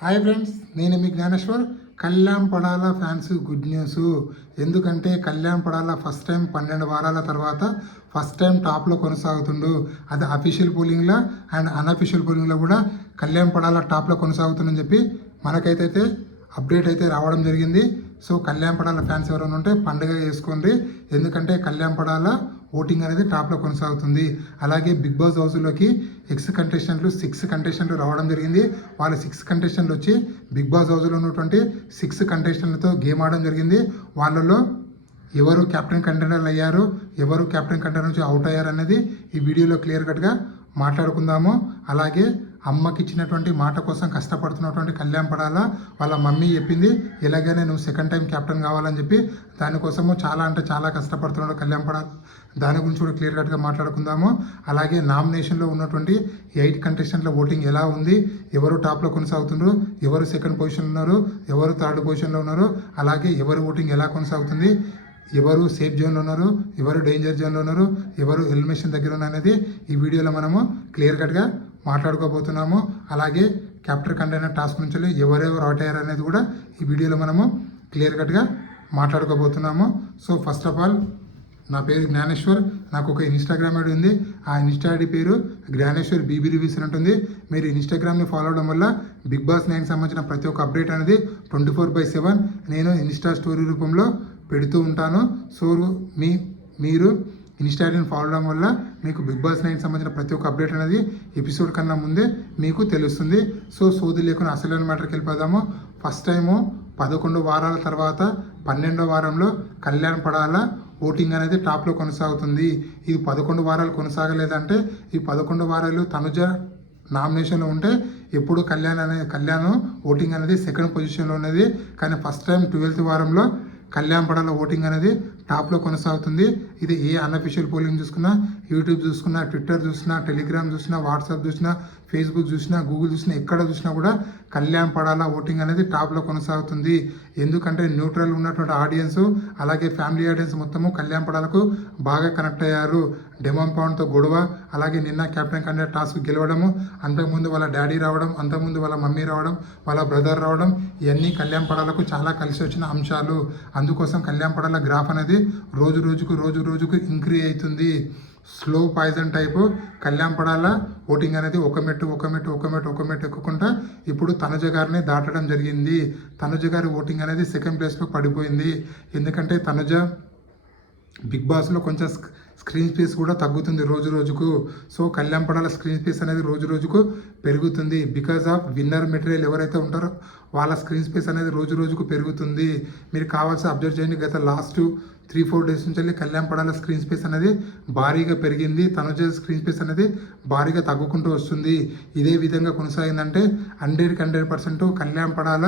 Hi friends, నేను మీ Gnaneshwar. Kalyan Padala fans good news. ఎందుకంటే కళ్యాణ్ పడాల ఫస్ట్ టైం 12 వారాల తర్వాత ఫస్ట్ టైం టాప్లో కొనసాగుతుండు. అది అఫీషియల్ పోలింగ్లో అండ్ అన్అఫీషియల్ పోలింగ్లో కూడా కళ్యాణ్ పడాల టాప్లో కొనసాగుతుందని చెప్పి మనకైతే అప్డేట్ అయితే రావడం జరిగింది. సో కళ్యాణ్ పడాల ఫ్యాన్స్ ఎవరైనా ఉంటే పండుగ చేసుకోండి. ఎందుకంటే కళ్యాణ్ పడాల ఓటింగ్ అనేది టాప్లో కొనసాగుతుంది. అలాగే బిగ్ బాస్ హౌస్లోకి సిక్స్ కంటెస్టెంట్లు రావడం జరిగింది. వాళ్ళ 6 కంటెస్టెంట్లు వచ్చి బిగ్ బాస్ హౌస్లో ఉన్నటువంటి 6 కంటెస్టెంట్లతో గేమ్ ఆడడం జరిగింది. వాళ్ళలో ఎవరు కెప్టెన్ కంటెండర్లు అయ్యారు, ఎవరు కెప్టెన్ కంటెండర్ నుంచి అవుట్ అయ్యారు అనేది ఈ వీడియోలో క్లియర్ కట్గా మాట్లాడుకుందాము. అలాగే అమ్మకి ఇచ్చినటువంటి మాట కోసం కష్టపడుతున్నటువంటి కళ్యాణ్ పడాల వాళ్ళ మమ్మీ చెప్పింది ఎలాగైనా నువ్వు సెకండ్ టైం కెప్టెన్ కావాలని చెప్పి దానికోసము చాలా కష్టపడుతున్నాడు కళ్యాణ్ పడాల. దాని గురించి కూడా క్లియర్ కట్గా మాట్లాడుకుందాము. అలాగే నామినేషన్లో ఉన్నటువంటి 8 కంటెస్టెంట్ల ఓటింగ్ ఎలా ఉంది, ఎవరు టాప్లో కొనసాగుతున్నారు, ఎవరు సెకండ్ పొజిషన్లో ఉన్నారు, ఎవరు థర్డ్ పొజిషన్లో ఉన్నారు, అలాగే ఎవరు ఓటింగ్ ఎలా కొనసాగుతుంది, ఎవరు సేఫ్ జోన్లో ఉన్నారు, ఎవరు డేంజర్ జోన్లో ఉన్నారు, ఎవరు ఎలిమినేషన్ దగ్గర ఉన్నారు అనేది ఈ వీడియోలో మనము క్లియర్ కట్గా మాట్లాడుకోబోతున్నాము. అలాగే క్యాప్టర్ కంటైనర్ టాస్క్ నుంచి ఎవరెవరు అవుట్ అయ్యారు అనేది కూడా ఈ వీడియోలో మనము క్లియర్ కట్గా మాట్లాడుకోబోతున్నాము. సో ఫస్ట్ ఆఫ్ ఆల్ నా పేరు జ్ఞానేశ్వర్. నాకు ఒక ఇన్స్టాగ్రామ్ ఐడి ఉంది. ఆ ఇన్స్టా ఐడి పేరు జ్ఞానేశ్వర్ బీబీ రివ్యూస్ అని ఉంటుంది. మీరు ఇన్స్టాగ్రామ్ని ఫాలో అవడం వల్ల బిగ్ బాస్ 9 సంబంధించిన ప్రతి ఒక్క అప్డేట్ అనేది 24/7 నేను ఇన్స్టా స్టోరీ రూపంలో పెడుతూ ఉంటాను. సో మీరు ఇన్స్టా ఐడిని ఫాలో అవడం వల్ల మీకు బిగ్ బాస్ 9 సంబంధించిన ప్రతి ఒక్క అప్డేట్ అనేది ఎపిసోడ్ కన్నా ముందే మీకు తెలుస్తుంది. సో సోది లేకుండా అసలైన మ్యాటర్కి వెళ్ళిపోదాము. ఫస్ట్ టైము 11 వారాల తర్వాత 12వ వారంలో కళ్యాణ్ పడాల ఓటింగ్ అనేది టాప్లో కొనసాగుతుంది. ఇది 11 వారాలు కొనసాగలేదంటే ఈ 11 వారాలు తనుజ నామినేషన్లో ఉంటే ఎప్పుడు కళ్యాణ్ ఓటింగ్ అనేది సెకండ్ పొజిషన్లో ఉన్నది. కానీ ఫస్ట్ టైం 12వ వారంలో కళ్యాణ్ పడాల ఓటింగ్ అనేది టాప్లో కొనసాగుతుంది. ఇది ఏ అన్అఫీషియల్ పోలింగ్ చూసుకున్నా, యూట్యూబ్ చూసుకున్నా, ట్విట్టర్ చూసినా, టెలిగ్రామ్ చూసినా, వాట్సాప్ చూసినా, ఫేస్బుక్ చూసినా, గూగుల్ చూసినా, ఎక్కడ చూసినా కూడా కళ్యాణ్ పడాల ఓటింగ్ అనేది టాప్లో కొనసాగుతుంది. ఎందుకంటే న్యూట్రల్ ఉన్నటువంటి ఆడియన్స్ అలాగే ఫ్యామిలీ ఆడియన్స్ మొత్తము కళ్యాణ్ పడాలకు బాగా కనెక్ట్ అయ్యారు. డెమాన్ పవన్తో గొడవ, అలాగే నిన్న కెప్టెన్ కంటెండర్ టాస్క్ గెలవడము, అంతకుముందు వాళ్ళ డాడీ రావడం, అంతకుముందు వాళ్ళ మమ్మీ రావడం, వాళ్ళ బ్రదర్ రావడం, ఇవన్నీ కళ్యాణ్ పడాలకు చాలా కలిసి వచ్చిన అంశాలు. అందుకోసం కళ్యాణ్ పడాల గ్రాఫ్ అనేది రోజు రోజుకు ఇంక్రీజ్ అవుతుంది. Slow poison type Kalyan Padala voting అనేది ఒక మెట్టు ఎక్కుకుంటా ఇప్పుడు తనుజ గారిని దాటడం జరిగింది. తనుజ గారి ఓటింగ్ అనేది సెకండ్ ప్లేస్లో పడిపోయింది. ఎందుకంటే తనుజ బిగ్ బాస్లో కొంచెం స్క్రీన్ స్పేస్ కూడా తగ్గుతుంది రోజుకు. So Kalyan Padala screen space అనేది రోజుకు పెరుగుతుంది. బికాజ్ ఆఫ్ విన్నర్ మెటీరియల్ ఎవరైతే ఉంటారో వాళ్ళ స్క్రీన్ స్పేస్ అనేది రోజుకు పెరుగుతుంది. మీరు కావాల్సి అబ్జర్వ్ చేయండి. గత లాస్ట్ 3-4 డేస్ నుంచి వెళ్ళి కళ్యాణ్ పడాల స్క్రీన్ స్పేస్ అనేది భారీగా పెరిగింది. తనుజ స్క్రీన్ స్పేస్ అనేది భారీగా తగ్గుకుంటూ వస్తుంది. ఇదే విధంగా కొనసాగిందంటే 100% Kalyan Padala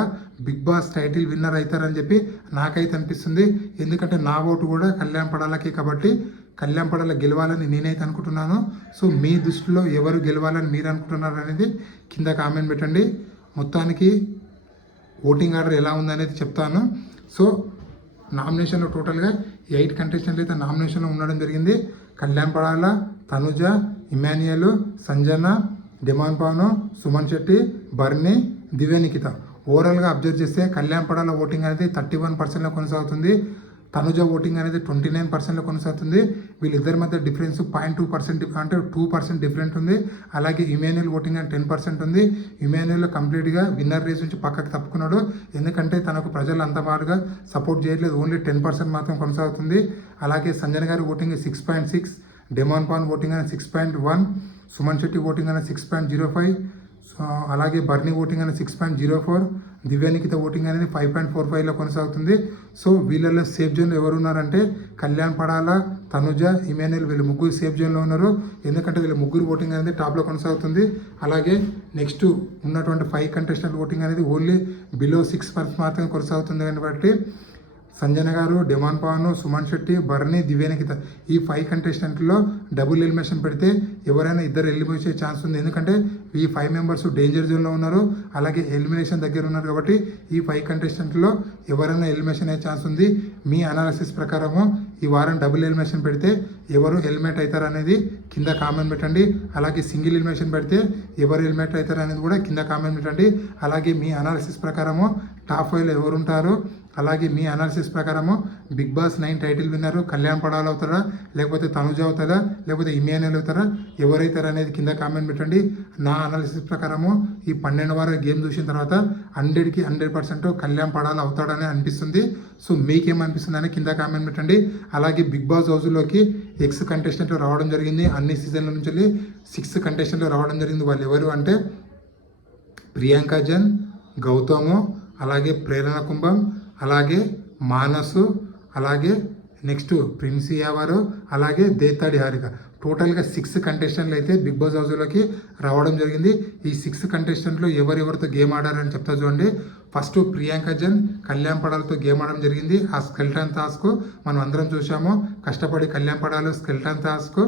Bigg Boss title winner అవుతారని చెప్పి నాకైతే అనిపిస్తుంది. ఎందుకంటే నా ఓటు కూడా కళ్యాణ్ పడాలకి కాబట్టి కళ్యాణ్ పడాల గెలవాలని నేనైతే అనుకుంటున్నాను. సో మీ దృష్టిలో ఎవరు గెలవాలని మీరు అనుకుంటున్నారు అనేది కింద కామెంట్ పెట్టండి. మొత్తానికి ఓటింగ్ ఆర్డర్ ఎలా ఉందనేది చెప్తాను. సో నామినేషన్లో టోటల్గా 8 కంటెస్టెంట్లు అయితే నామినేషన్లో ఉండడం జరిగింది. కళ్యాణ్ పడాల, తనుజ, ఇమాన్యుయల్, సంజన, డెమాన్ పవన్, సుమన్ శెట్టి, బర్నీ, దివ్యనికిత. ఓవరాల్గా అబ్జర్వ్ చేస్తే కళ్యాణ్ పడాల ఓటింగ్ అనేది 31%లో కొనసాగుతుంది. తనుజ ఓటింగ్ అనేది 29%లో కొనసాగుతుంది. వీళ్ళిద్దరి మధ్య డిఫరెన్స్ 0.2% అంటే 2% డిఫరెంట్ ఉంది. అలాగే ఇమాన్యుయల్ ఓటింగ్ అని 10% ఉంది. ఇమాన్యుయల్ కంప్లీట్గా విన్నర్ రేస్ నుంచి పక్కకు తప్పుకున్నాడు. ఎందుకంటే తనకు ప్రజలు అంత బాగా సపోర్ట్ చేయట్లేదు. ఓన్లీ 10% మాత్రం కొనసాగుతుంది. అలాగే సంజన గారి ఓటింగ్ 6.6, డెమాన్ పవన్ ఓటింగ్ అని 6.1, సుమన్ శెట్టి ఓటింగ్ అని 6.05, అలాగే బర్నీ ఓటింగ్ అనేది 6.04, దివ్యానికిత ఓటింగ్ అనేది 5.45లో కొనసాగుతుంది. సో వీళ్ళల్లో సేఫ్ జోన్లో ఎవరున్నారంటే కళ్యాణ్ పడాల, తనుజ, ఇమాన్యుయల్ వీళ్ళు ముగ్గురు సేఫ్ జోన్లో ఉన్నారు. ఎందుకంటే వీళ్ళ ముగ్గురు ఓటింగ్ అనేది టాప్లో కొనసాగుతుంది. అలాగే నెక్స్ట్ ఉన్నటువంటి 5 కంటెస్టెంట్ ఓటింగ్ అనేది ఓన్లీ బిలో 6% మాత్రమే కొనసాగుతుంది. కాబట్టి సంజన గారు, డెమాన్ పవన్, సుమన్ శెట్టి, బర్నీ, దివ్యానికిత ఈ 5 కంటెస్టెంట్లో డబుల్ ఎలిమినేషన్ పెడితే ఎవరైనా ఇద్దరు ఎలిమినేట్ అయ్యే ఛాన్స్ ఉంది. ఎందుకంటే ఈ 5 మెంబర్స్ డేంజర్ జోన్లో ఉన్నారు, అలాగే ఎలిమినేషన్ దగ్గర ఉన్నారు. కాబట్టి ఈ 5 కంటెస్టెంట్లో ఎవరైనా ఎలిమినేషన్ అయ్యే ఛాన్స్ ఉంది. మీ అనాలిసిస్ ప్రకారము ఈ వారం డబుల్ ఎలిమినేషన్ పెడితే ఎవరు ఎలిమినేట్ అవుతారు అనేది కింద కామెంట్ పెట్టండి. అలాగే సింగిల్ ఎలిమినేషన్ పెడితే ఎవరు ఎలిమినేట్ అవుతారు అనేది కూడా కింద కామెంట్ పెట్టండి. అలాగే మీ అనాలిసిస్ ప్రకారము టాప్ 5లో ఎవరు ఉంటారు, అలాగే మీ అనాలిసిస్ ప్రకారము Bigg Boss 9 title winner Kalyan Padal అవుతారా, లేకపోతే తనుజ అవుతారా, లేకపోతే ఇమాన్యుయల్ అవుతారా, ఎవరైతారు అనేది కింద కామెంట్ పెట్టండి. నా అనాలిసిస్ ప్రకారము ఈ 12 వారాల గేమ్ చూసిన తర్వాత 100కి 100% కళ్యాణ్ పడాల్ అవుతాడని అనిపిస్తుంది. సో మీకేమనిపిస్తుంది అని కింద కామెంట్ పెట్టండి. అలాగే బిగ్ బాస్ హౌస్లోకి ఎక్స్ కంటెస్టెంట్లు రావడం జరిగింది. అన్ని సీజన్ల నుంచి 6 కంటెస్టెంట్లు రావడం జరిగింది. వాళ్ళు ఎవరు అంటే ప్రియాంక జన్, గౌతము, అలాగే ప్రేరణ కుంభం, అలాగే మానసు, అలాగే నెక్స్ట్ ప్రిన్సీ యావరు, అలాగే దేతాడి హారిక. టోటల్గా 6 కంటెస్టెంట్లు అయితే బిగ్ బాస్ హౌస్లోకి రావడం జరిగింది. ఈ 6 కంటెస్టెంట్లు ఎవరెవరితో గేమ్ ఆడారని చెప్తా చూడండి. ఫస్ట్ ప్రియాంక జన్ కళ్యాణ్ పడాలతో గేమ్ ఆడడం జరిగింది. ఆ స్కెల్టన్ టాస్క్ మనం అందరం చూసాము. కష్టపడి కళ్యాణ్ పడాలు స్కెల్టన్ టాస్క్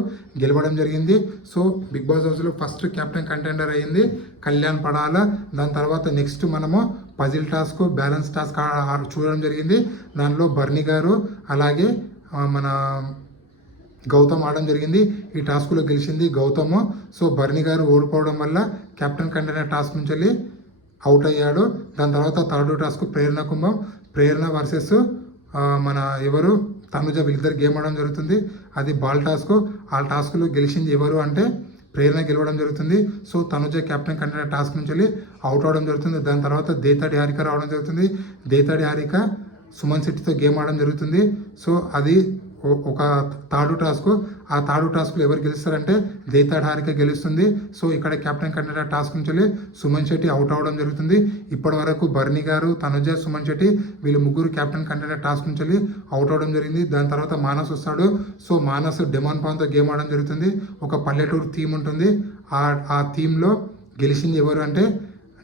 గెలవడం జరిగింది. సో బిగ్ బాస్ హౌస్లో ఫస్ట్ కెప్టెన్ కంటెండర్ అయ్యింది కళ్యాణ్ పడాల. దాని తర్వాత నెక్స్ట్ మనము పజిల్ టాస్క్, బ్యాలెన్స్ టాస్క్ చూడడం జరిగింది. దానిలో బర్నీ గారు అలాగే మన గౌతమ్ ఆడడం జరిగింది. ఈ టాస్క్లో గెలిచింది గౌతమ్. సో బర్నీ గారు ఓడిపోవడం వల్ల కెప్టెన్ కంటెండర్ టాస్క్ నుంచి వెళ్ళి అవుట్ అయ్యాడు. దాని తర్వాత థర్డ్ టాస్క్ ప్రేరణ కుంభం, ప్రేరణ వర్సెస్ మన ఎవరు తనుజ, వీళ్ళిద్దరు గేమ్ ఆడడం జరుగుతుంది. అది బాల్ టాస్క్. ఆ టాస్క్లో గెలిచింది ఎవరు అంటే ప్రేరణ గెలవడం జరుగుతుంది. So Tanuja captain contender task నుంచి వెళ్ళి అవుట్ అవడం జరుగుతుంది. దాని తర్వాత దేతాడి హారిక రావడం జరుగుతుంది. దేతాడి హారిక సుమన్ శెట్టితో గేమ్ ఆడడం జరుగుతుంది. సో అది ఒక థర్డ్ టాస్క్. ఆ థర్డ్ టాస్క్లో ఎవరు గెలుస్తారంటే దేతాడి హారిక గెలుస్తుంది. సో ఇక్కడ కెప్టెన్ కంటెండర్ టాస్క్ నుంచి సుమన్ శెట్టి అవుట్ అవ్వడం జరుగుతుంది. ఇప్పటి వరకు బర్నీ గారు, తనుజ, సుమన్ శెట్టి వీళ్ళు ముగ్గురు కెప్టెన్ కంటెండర్ టాస్క్ నుంచి అవుట్ అవ్వడం జరిగింది. దాని తర్వాత మానస్ వస్తాడు. సో మానస్ డెమాన్ పాన్తో గేమ్ ఆడడం జరుగుతుంది. ఒక పల్లెటూరు థీమ్ ఉంటుంది. ఆ థీమ్లో గెలిచింది ఎవరు అంటే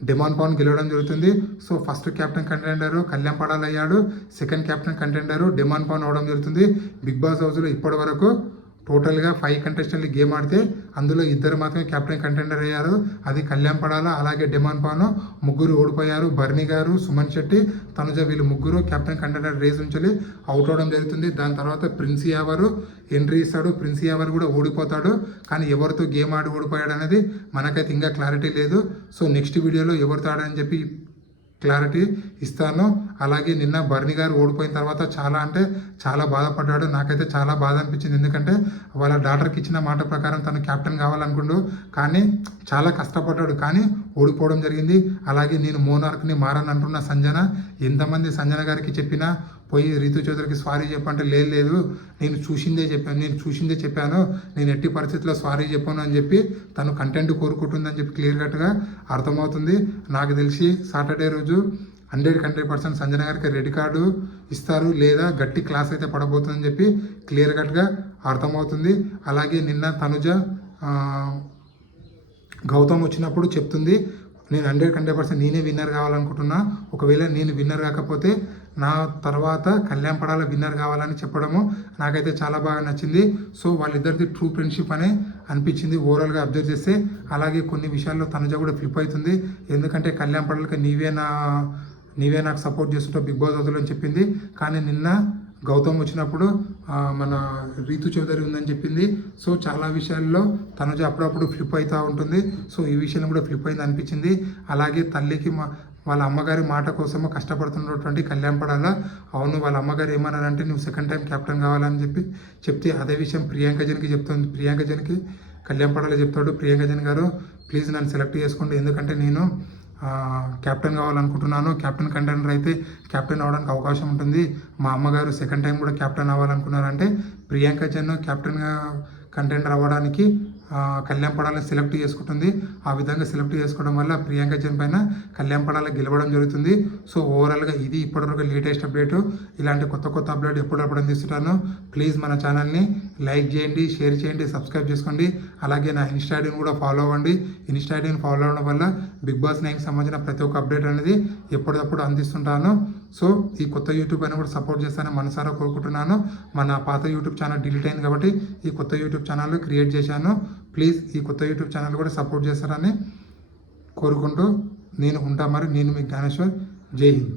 డెమాన్ పవన్ గెలవడం జరుగుతుంది. So first captain contender Kalyan Padala అయ్యాడు. Second captain contender Demon Pavan అవడం జరుగుతుంది. బిగ్ బాస్ హౌస్లో ఇప్పటి వరకు టోటల్గా 5 కంటెస్టెంట్లు గేమ్ ఆడితే అందులో 2 మాత్రమే కెప్టెన్ కంటెండర్ అయ్యారు. అది కళ్యాణ్ పడాల అలాగే డెమాన్ పవన్. ముగ్గురు ఓడిపోయారు. బర్నీ గారు, సుమన్ శెట్టి, తనుజ వీళ్ళు ముగ్గురు కెప్టెన్ కంటెండర్ రేస్ నుంచి అవుట్ అవడం జరుగుతుంది. దాని తర్వాత ప్రిన్సీ యావరు ఎంట్రీ ఇస్తాడు. ప్రిన్సీ యావర్ కూడా ఓడిపోతాడు. కానీ ఎవరితో గేమ్ ఆడి ఓడిపోయాడు అనేది మనకైతే ఇంకా క్లారిటీ లేదు. సో నెక్స్ట్ వీడియోలో ఎవరితో ఆడని చెప్పి క్లారిటీ ఇస్తాను. అలాగే నిన్న బర్నీ గారు ఓడిపోయిన తర్వాత చాలా బాధపడ్డాడు. నాకైతే చాలా బాధ అనిపించింది. ఎందుకంటే వాళ్ళ డాటర్కి ఇచ్చిన మాట ప్రకారం తను కెప్టెన్ కావాలనుకుండు, కానీ చాలా కష్టపడ్డాడు, కానీ ఓడిపోవడం జరిగింది. అలాగే నేను మోనార్క్ని మారనంటున్న సంజన, ఎంతమంది సంజన గారికి చెప్పినా పోయి రీతు చౌదరికి సారీ చెప్పంటే లేదు నేను చూసిందే చెప్పాను నేను ఎట్టి పరిస్థితుల్లో సారీ చెప్పాను అని చెప్పి తను కంటెంట్ కోరుకుంటుందని చెప్పి క్లియర్ కట్గా అర్థమవుతుంది. నాకు తెలిసి సాటర్డే రోజు 100% సంజన గారికి రెడ్ కార్డు ఇస్తారు, లేదా గట్టి క్లాస్ అయితే పడబోతుందని చెప్పి క్లియర్ కట్గా అర్థమవుతుంది. అలాగే నిన్న తనుజ గౌతమ్ వచ్చినప్పుడు చెప్తుంది, నేను 100% నేనే విన్నర్ కావాలనుకుంటున్నా. ఒకవేళ నేను విన్నర్ కాకపోతే నా తర్వాత కళ్యాణ్ పడాల విన్నర్ కావాలని చెప్పడము నాకైతే చాలా బాగా నచ్చింది. సో వాళ్ళిద్దరిది ట్రూ ఫ్రెండ్షిప్ అనే అనిపించింది ఓవరాల్గా అబ్జర్వ్ చేస్తే. అలాగే కొన్ని విషయాల్లో తనుజ కూడా ఫ్లిప్ అవుతుంది. ఎందుకంటే కళ్యాణ్ పడాలకి నీవే నాకు సపోర్ట్ చేస్తుంటావు బిగ్ బాస్ హౌస్లో అని చెప్పింది. కానీ నిన్న గౌతమ్ వచ్చినప్పుడు మన రీతు చౌదరి ఉందని చెప్పింది. సో చాలా విషయాల్లో తనుజ అప్పుడప్పుడు ఫ్లిప్ అవుతూ ఉంటుంది. సో ఈ విషయంలో కూడా ఫ్లిప్ అయింది అనిపించింది. అలాగే తల్లికి వాళ్ళ అమ్మగారి మాట కోసము కష్టపడుతున్నటువంటి కళ్యాణ్ పడాల, అవును వాళ్ళ అమ్మగారు ఏమన్నారంటే నువ్వు సెకండ్ టైం కెప్టెన్ కావాలని చెప్తే అదే విషయం ప్రియాంక జన్కి చెప్తుంది. ప్రియాంక జన్కి కళ్యాణ్ పడాల చెప్తాడు, ప్రియాంక జన్ గారు ప్లీజ్ నన్ను సెలెక్ట్ చేసుకోండి, ఎందుకంటే నేను కెప్టెన్ కావాలనుకుంటున్నాను. కెప్టెన్ కంటెండర్ అయితే కెప్టెన్ అవ్వడానికి అవకాశం ఉంటుంది. మా అమ్మగారు సెకండ్ టైం కూడా కెప్టెన్ అవ్వాలనుకున్నారంటే ప్రియాంక జన్ కెప్టెన్గా కంటెండర్ అవ్వడానికి కళ్యాణ్ పడాలని సెలెక్ట్ చేసుకుంటుంది. ఆ విధంగా సెలెక్ట్ చేసుకోవడం వల్ల ప్రియాంక జన్ పైన కళ్యాణ్ పడాల గెలవడం జరుగుతుంది. సో ఓవరాల్గా ఇది ఇప్పటివరకు లేటెస్ట్ అప్డేట్. ఇలాంటి కొత్త అప్డేట్ ఎప్పుడప్పుడు అందిస్తుంటాను. ప్లీజ్ మన ఛానల్ని లైక్ చేయండి, షేర్ చేయండి, సబ్స్క్రైబ్ చేసుకోండి. అలాగే నా ఇన్స్టా ఐడిని కూడా ఫాలో అవ్వండి. ఇన్స్టా ఐడిని ఫాలో అవ్వడం వల్ల బిగ్ బాస్ 9కి సంబంధించిన ప్రతి ఒక్క అప్డేట్ అనేది ఎప్పటికప్పుడు అందిస్తుంటాను. సో ఈ కొత్త యూట్యూబ్ అని కూడా సపోర్ట్ చేస్తానని మనసారా కోరుకుంటున్నాను. మన పాత యూట్యూబ్ ఛానల్ డిలీట్ అయింది కాబట్టి ఈ కొత్త యూట్యూబ్ ఛానల్ క్రియేట్ చేశాను. ప్లీజ్ ఈ కొత్త యూట్యూబ్ ఛానల్ కూడా సపోర్ట్ చేస్తారని కోరుకుంటూ నేను ఉంటా. మరి నేను మీ జ్ఞానేశ్వర్. జై హింద్.